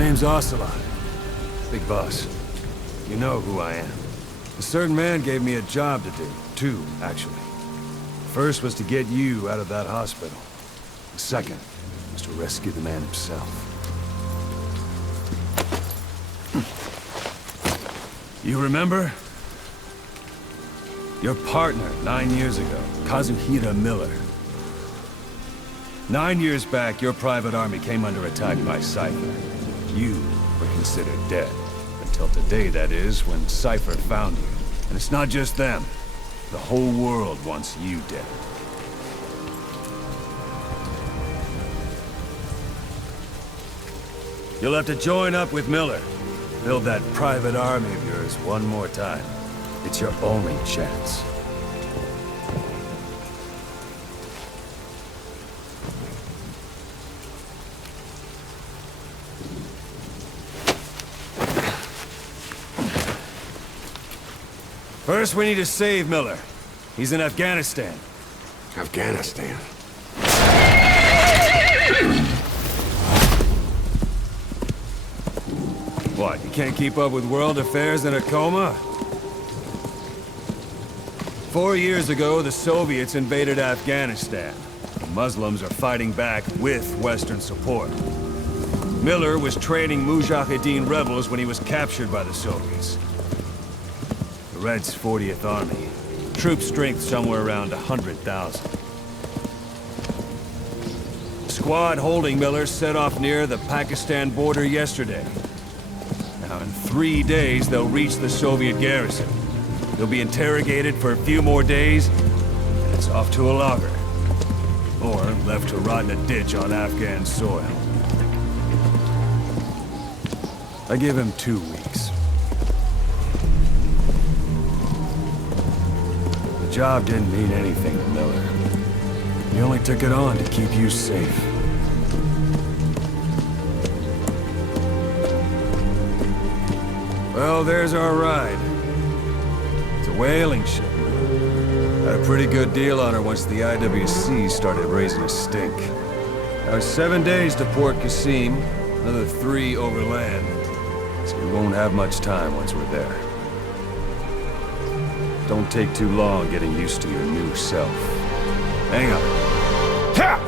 name's Ocelot. Big boss. You know who I am. A certain man gave me a job to do. Two, actually. First was to get you out of that hospital. The second was to rescue the man himself. You remember? Your partner, 9 years ago, Kazuhira Miller. 9 years back, your private army came under attack by Cypher. You were considered dead. Until today, that is, when Cypher found you. And it's not just them. The whole world wants you dead. You'll have to join up with Miller. Build that private army of yours one more time. It's your only chance. First, we need to save Miller. He's in Afghanistan. Afghanistan? What, you can't keep up with world affairs in a coma? 4 years ago, the Soviets invaded Afghanistan. The Muslims are fighting back with Western support. Miller was training Mujahideen rebels when he was captured by the Soviets. The Reds' 40th Army. Troop strength somewhere around 100,000. The squad holding Miller set off near the Pakistan border yesterday. Now, in 3 days, they'll reach the Soviet garrison. They'll be interrogated for a few more days, and it's off to a lager. Or left to rot in a ditch on Afghan soil. I give him 2 weeks. The job didn't mean anything to Miller. He only took it on to keep you safe. Well, there's our ride. It's a whaling ship. Had a pretty good deal on her once the IWC started raising a stink. Now it's 7 days to Port Qasim, another 3 overland. So we won't have much time once we're there. Don't take too long getting used to your new self. Hang on. Ha!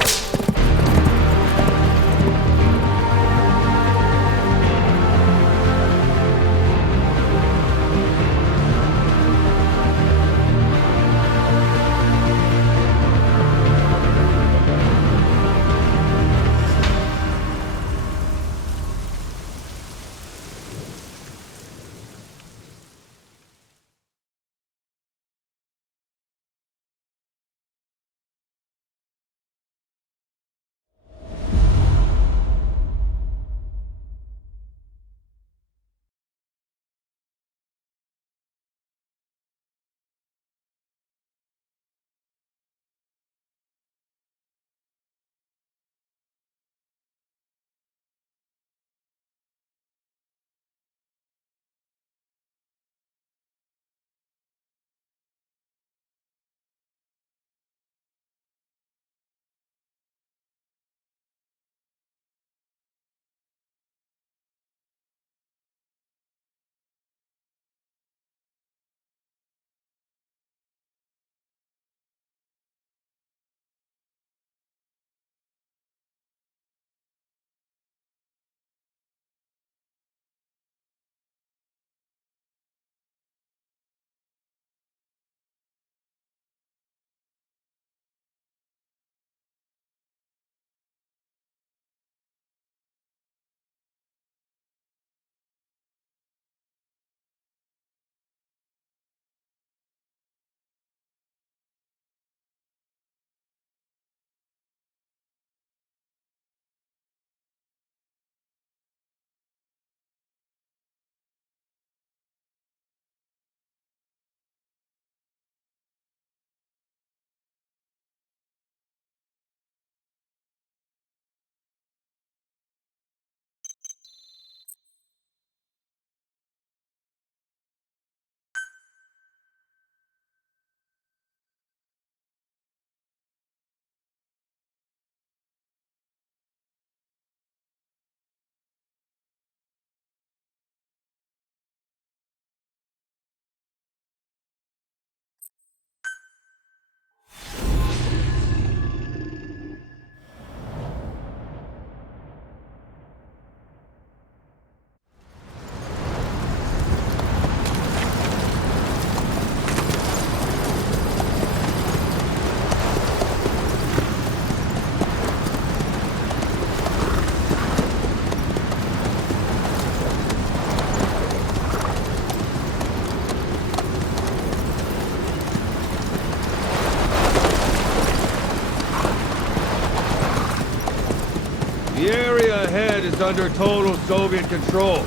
side is under total Soviet control.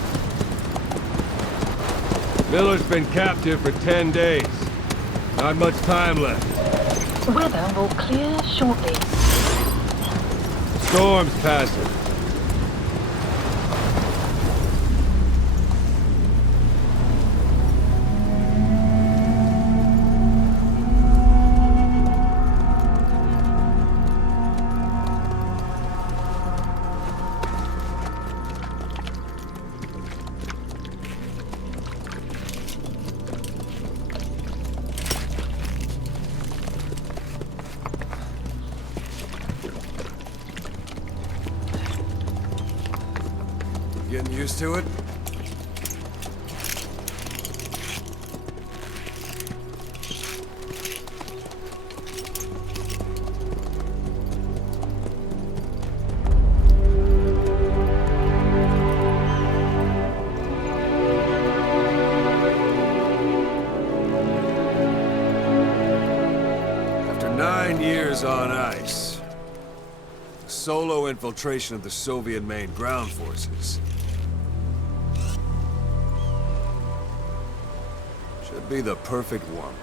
Miller's been captive for 10 days. Not much time left. Weather will clear shortly. Storm's passing. Getting used to it? After 9 years on ice, solo infiltration of the Soviet main ground forces should be the perfect warm-up.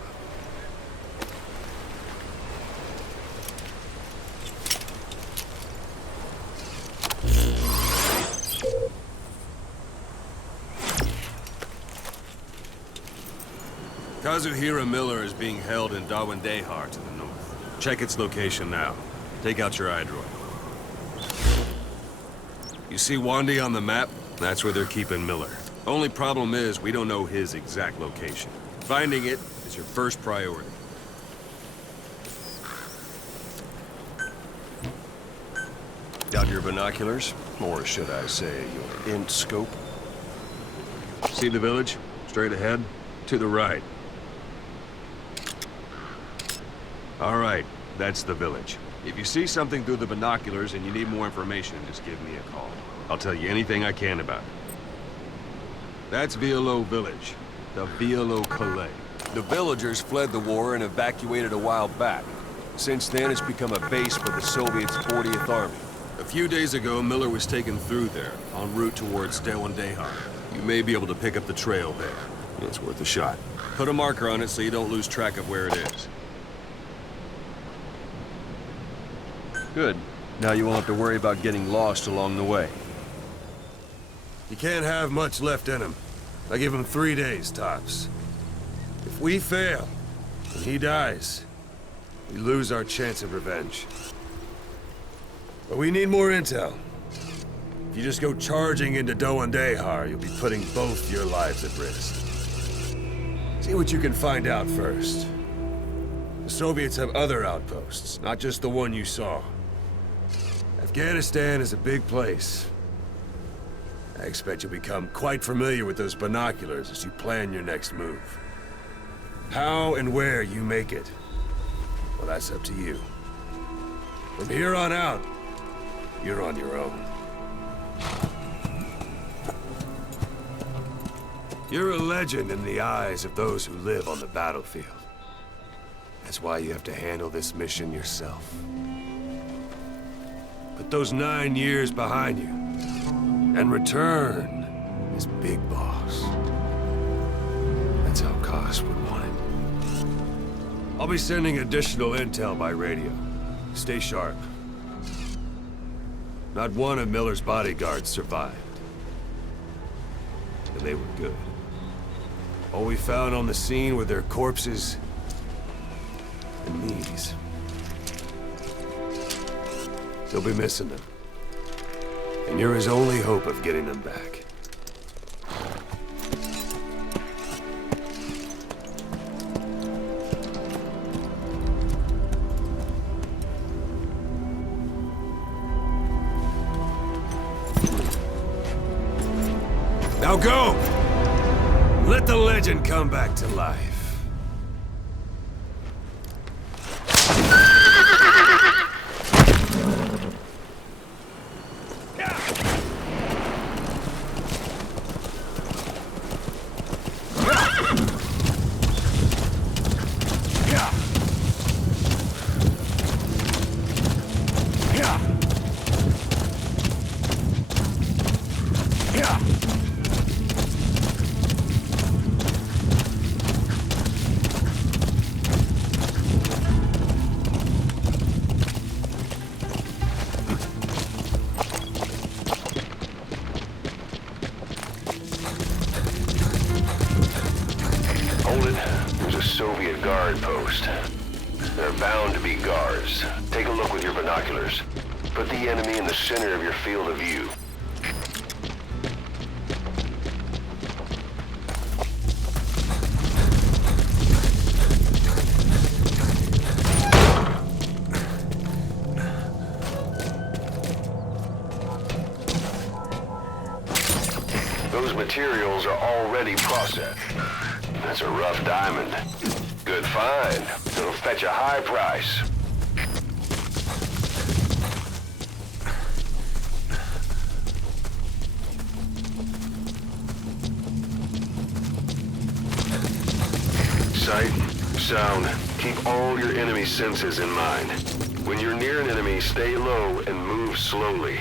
Kazuhira Miller is being held in Dawandehar to the north. Check its location now. Take out your iDroid. You see Wandi on the map? That's where they're keeping Miller. Only problem is, we don't know his exact location. Finding it is your first priority. Got your binoculars? Or should I say, your int scope? See the village? Straight ahead? To the right. All right, that's the village. If you see something through the binoculars and you need more information, just give me a call. I'll tell you anything I can about it. That's Violo Village, the Violo Calais. The villagers fled the war and evacuated a while back. Since then, it's become a base for the Soviets' 40th Army. A few days ago, Miller was taken through there, en route towards Dawandehar. You may be able to pick up the trail there. It's worth a shot. Put a marker on it so you don't lose track of where it is. Good. Now you won't have to worry about getting lost along the way. He can't have much left in him. I give him 3 days, tops. If we fail, and he dies, we lose our chance of revenge. But we need more intel. If you just go charging into Dawandehar, you'll be putting both your lives at risk. See what you can find out first. The Soviets have other outposts, not just the one you saw. Afghanistan is a big place. I expect you'll become quite familiar with those binoculars as you plan your next move. How and where you make it, well, that's up to you. From here on out, you're on your own. You're a legend in the eyes of those who live on the battlefield. That's why you have to handle this mission yourself. Put those 9 years behind you, and return as Big Boss. That's how Koss would want it. I'll be sending additional intel by radio. Stay sharp. Not one of Miller's bodyguards survived. And they were good. All we found on the scene were their corpses and knees. They'll be missing them. And you're his only hope of getting them back. Now go! Let the legend come back to life. Hold it. There's a Soviet guard post. There are bound to be guards. Take a look with your binoculars. Put the enemy in the center of your field of view. Those materials are already processed. That's a rough diamond. Good find. It'll fetch a high price. Sight, sound, keep all your enemy senses in mind. When you're near an enemy, stay low and move slowly.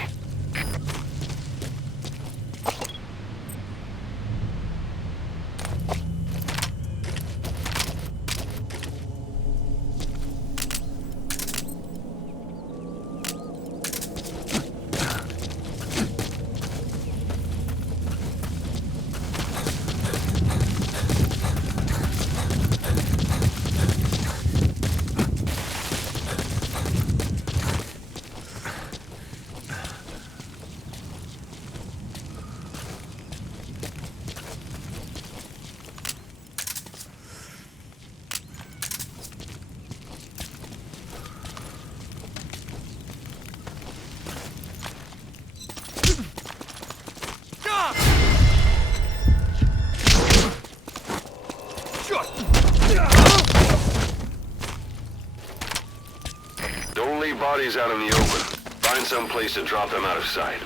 Don't leave bodies out in the open. Find some place to drop them out of sight.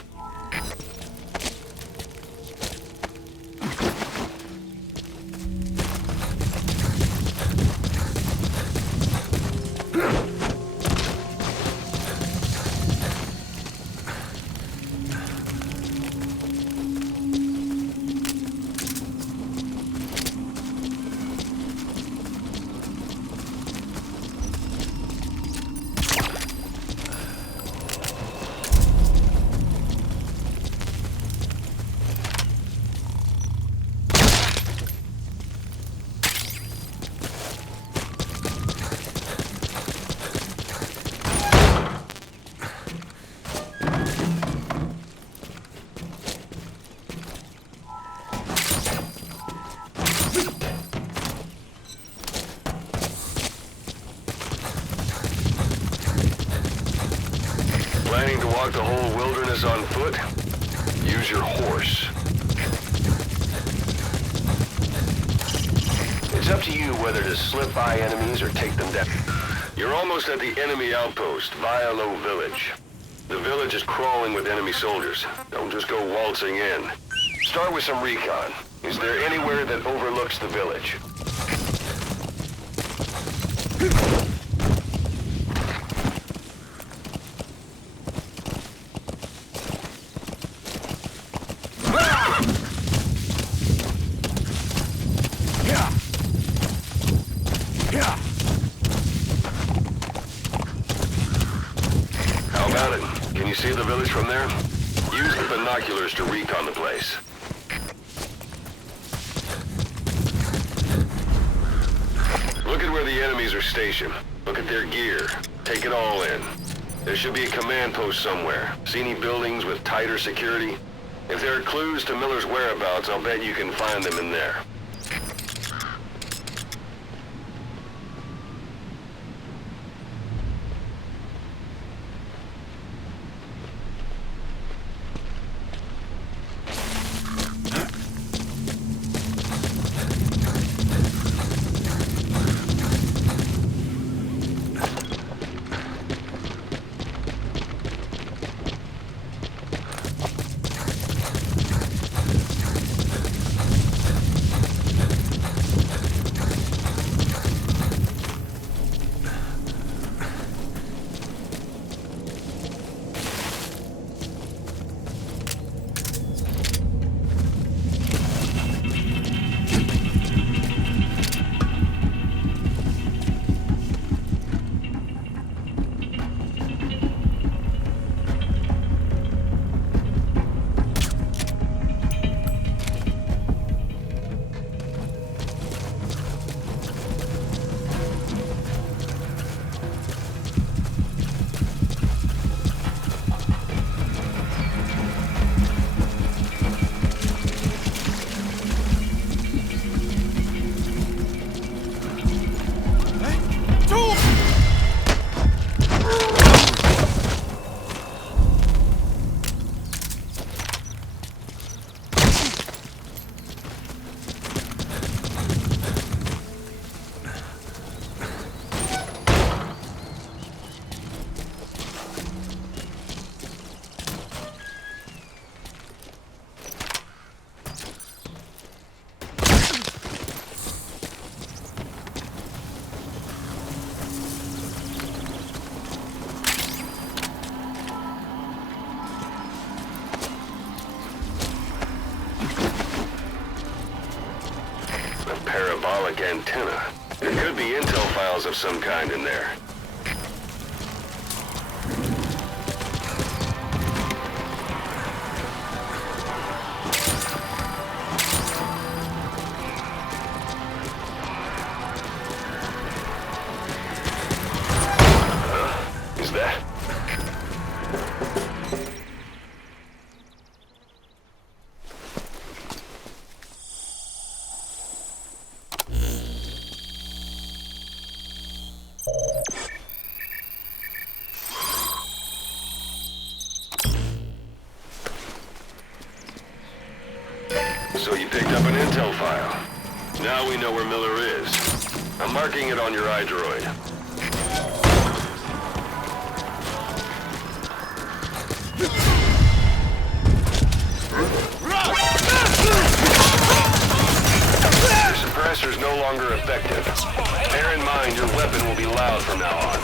Planning to walk the whole wilderness on foot? Use your horse. It's up to you whether to slip by enemies or take them down. You're almost at the enemy outpost, Vialo Village. The village is crawling with enemy soldiers. Don't just go waltzing in. Start with some recon. Is there anywhere that overlooks the village? How about it? Can you see the village from there? Use the binoculars to recon the place. Look at where the enemies are stationed. Look at their gear. Take it all in. There should be a command post somewhere. See any buildings with tighter security? If there are clues to Miller's whereabouts, I'll bet you can find them in there. hydraulic antenna. There could be intel files of some kind in there. Is that? So you picked up an intel file. Now we know where Miller is. I'm marking it on your iDroid. Your suppressor's no longer effective. Bear in mind your weapon will be loud from now on.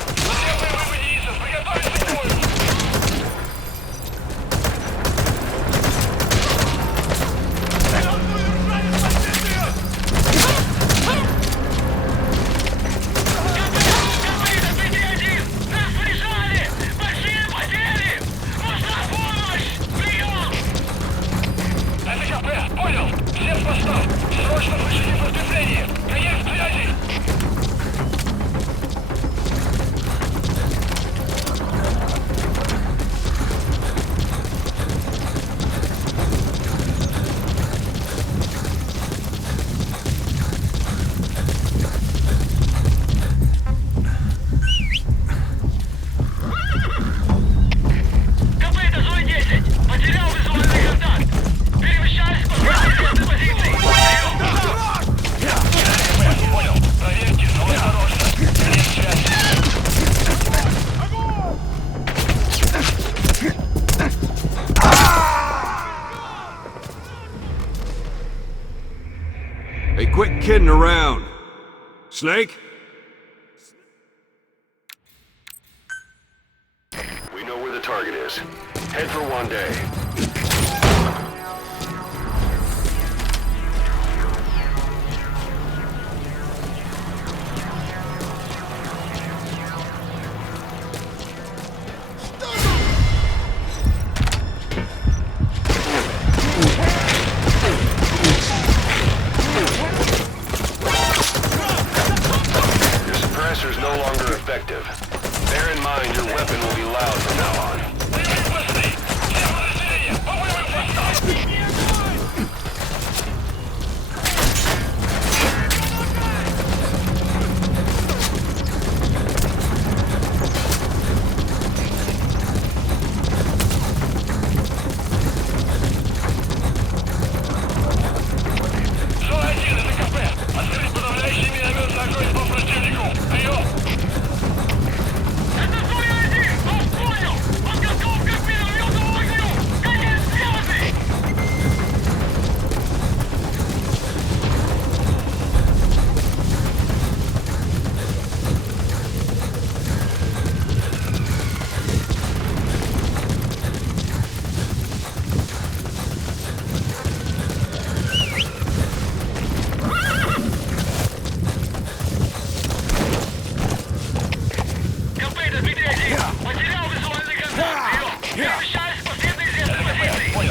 Hey, quit kidding around. Snake? We know where the target is. Head for one day. Is no longer effective. Bear in mind your weapon will be loud from now on.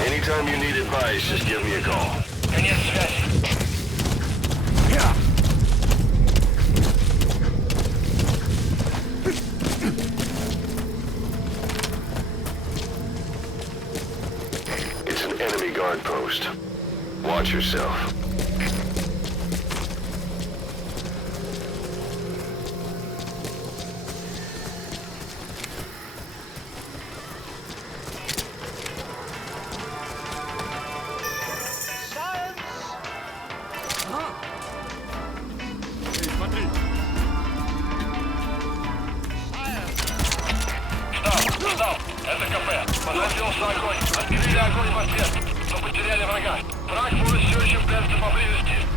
Anytime you need advice, just give me a call. It's an enemy guard post. Watch yourself. Это КП. Подразделся огонь. Отбили огонь в ответ. Но потеряли врага. Враг может все еще прятаться поблизости.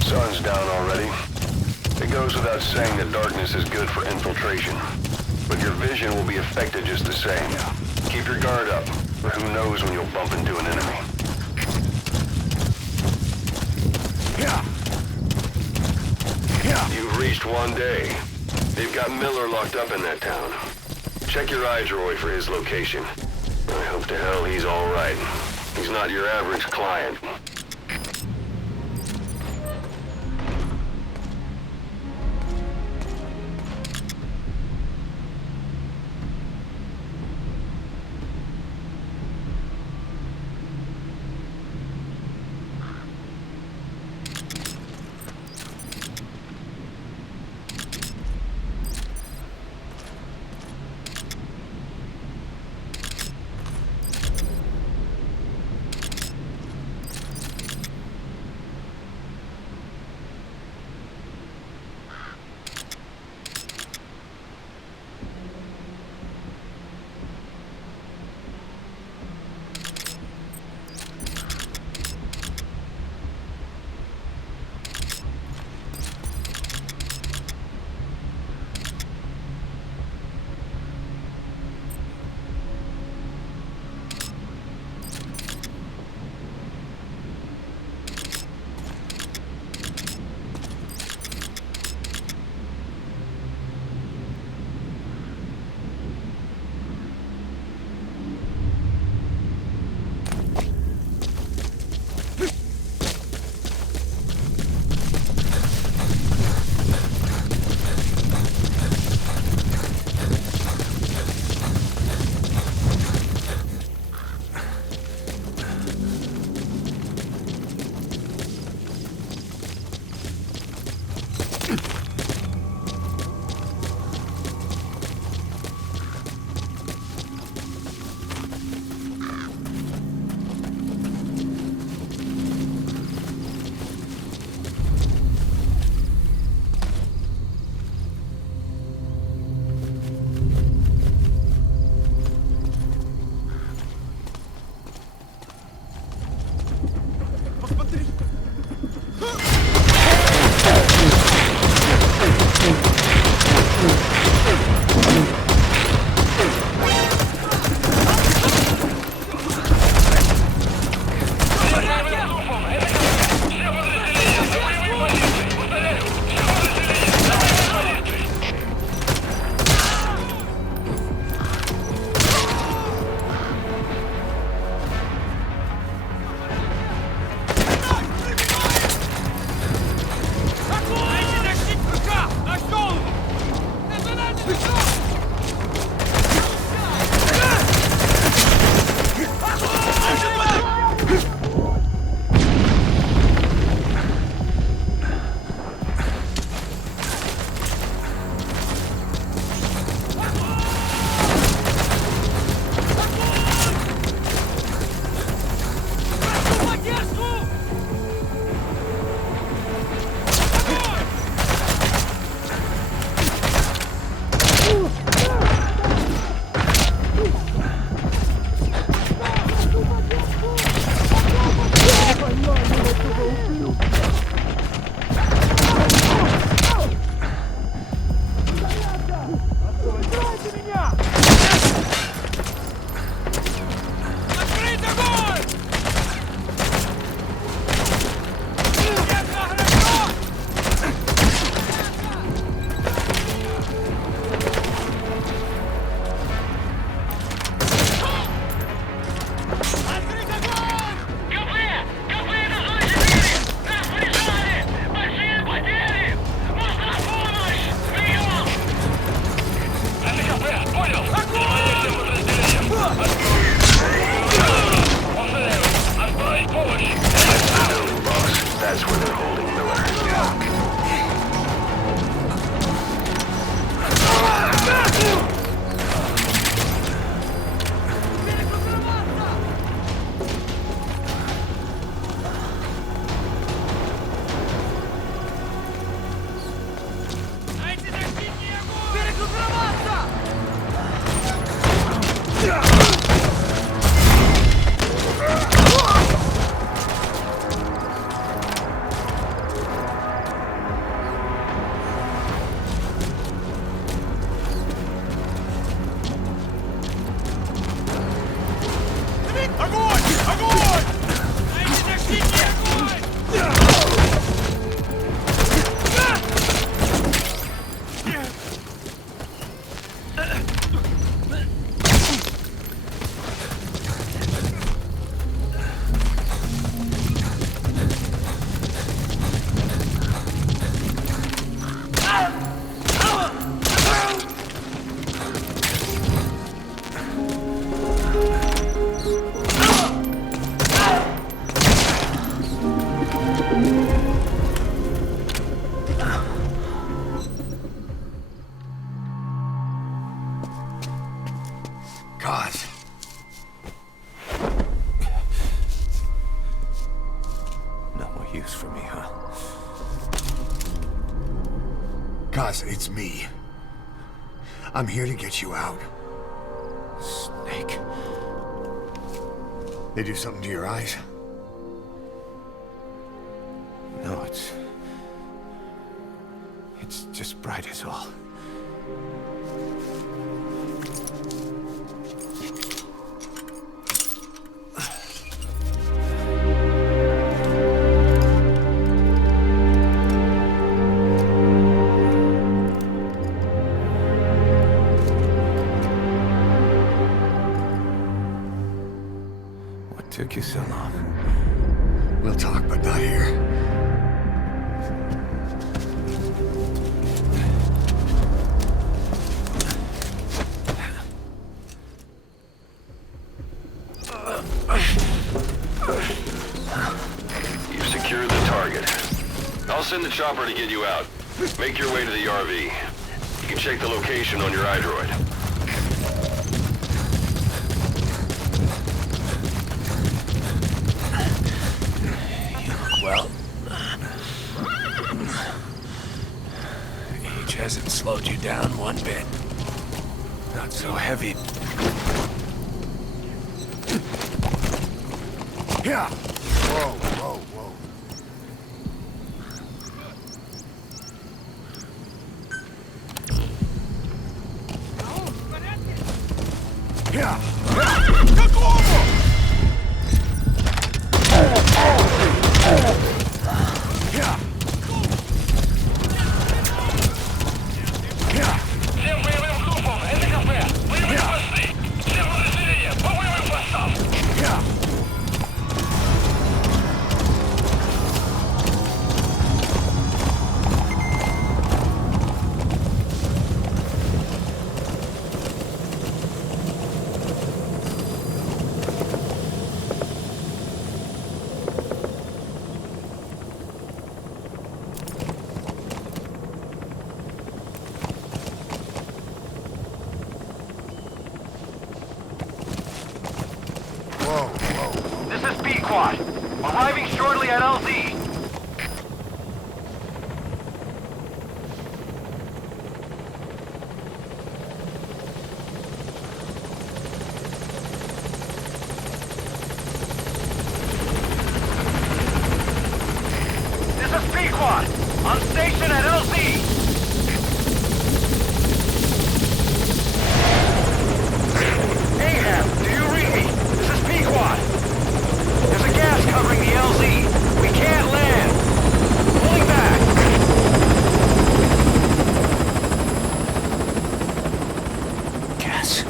Sun's down already. It goes without saying that darkness is good for infiltration. But your vision will be affected just the same. Keep your guard up, or who knows when you'll bump into an enemy. You've reached one day. They've got Miller locked up in that town. Check your eye, Roy, for his location. I hope to hell he's all right. He's not your average client. Boss. No more use for me, huh? Cause it's me. I'm here to get you out. Snake. They do something to your eyes? No, it's just bright as all. What took you so long? We'll talk, but not here. You've secured the target. I'll send the chopper to get you out. Make your way to the RV. You can check the location on your iDroid. Well, age hasn't slowed you down one bit. Not so heavy. Yeah. Whoa, whoa, whoa. Yeah. Всем боевым группам, это кафе. Боевые посты. Всем подразделениям, по боевым постам. This is Pequod. Arriving shortly at LZ. This is Pequod. On station at LZ. Ahab, do you read me? This is Pequod. There's a gas covering the LZ. We can't land. Pulling back. Gas.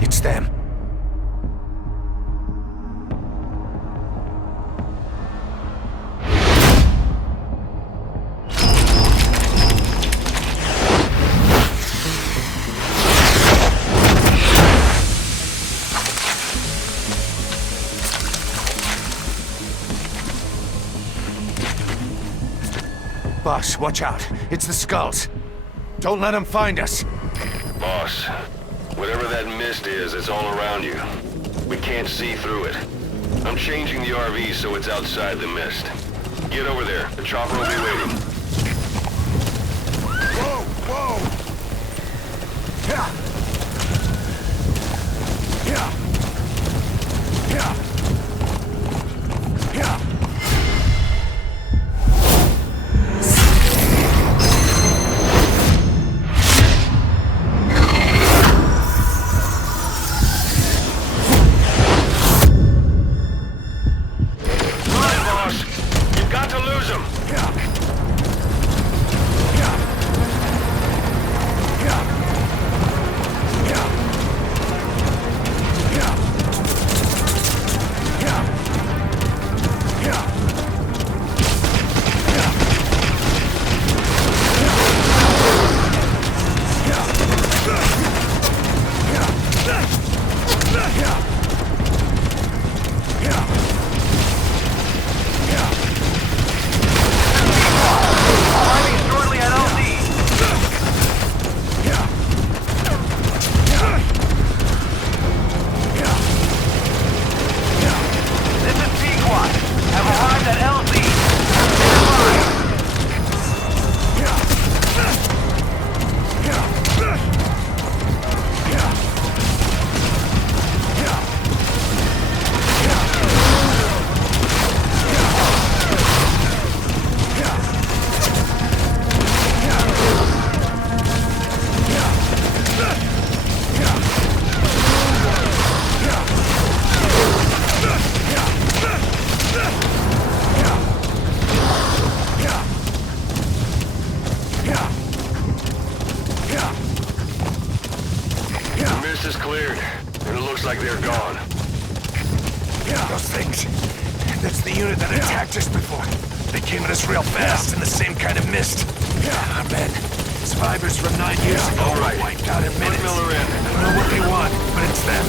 It's them. Boss, watch out. It's the Skulls. Don't let them find us. Boss, whatever that mist is, it's all around you. We can't see through it. I'm changing the RV so it's outside the mist. Get over there. The chopper will be waiting. Whoa, whoa. Yeah. Yeah. Yeah. Yeah. Run, boss! You've got to lose him! Yeah. Looks like they're gone. Those things. That's the unit that attacked us before. They came at us real fast in the same kind of mist. Our men. Survivors from 9 years ago All right. were wiped out in Put minutes. Miller in. I don't know what they want, but it's them.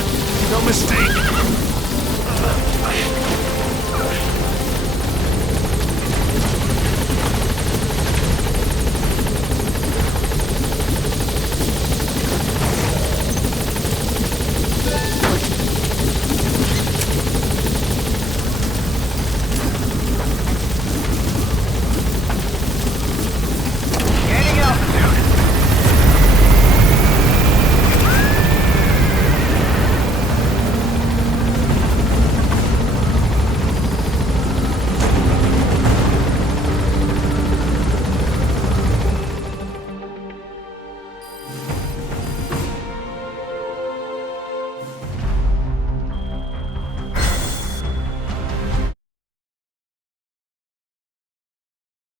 No mistake.